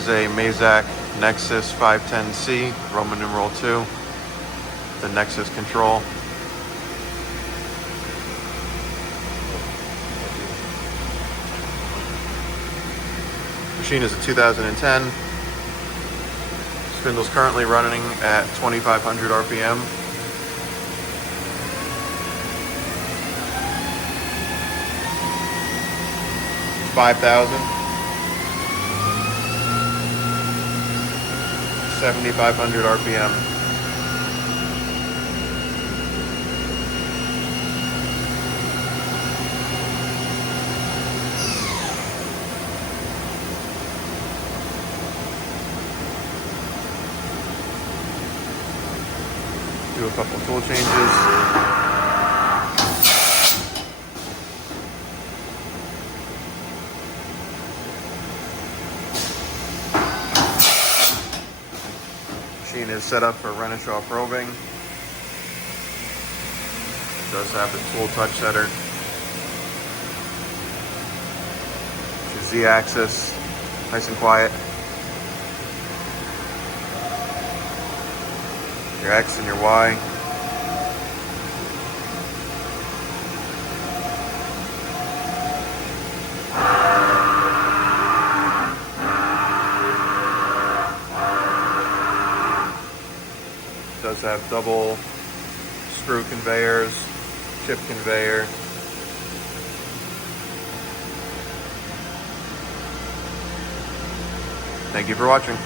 is a Mazak Nexus 510C, Roman numeral 2, the Nexus control. Machine is a 2010. Spindle's currently running at 2,500 RPM. It's 5,000. 7,500 RPM. Do a couple tool changes. Machine is set up for Renishaw probing. It does have the tool touch setter, which is Z-axis, nice and quiet. Your X and your Y. It does have double screw conveyors, chip conveyor. Thank you for watching.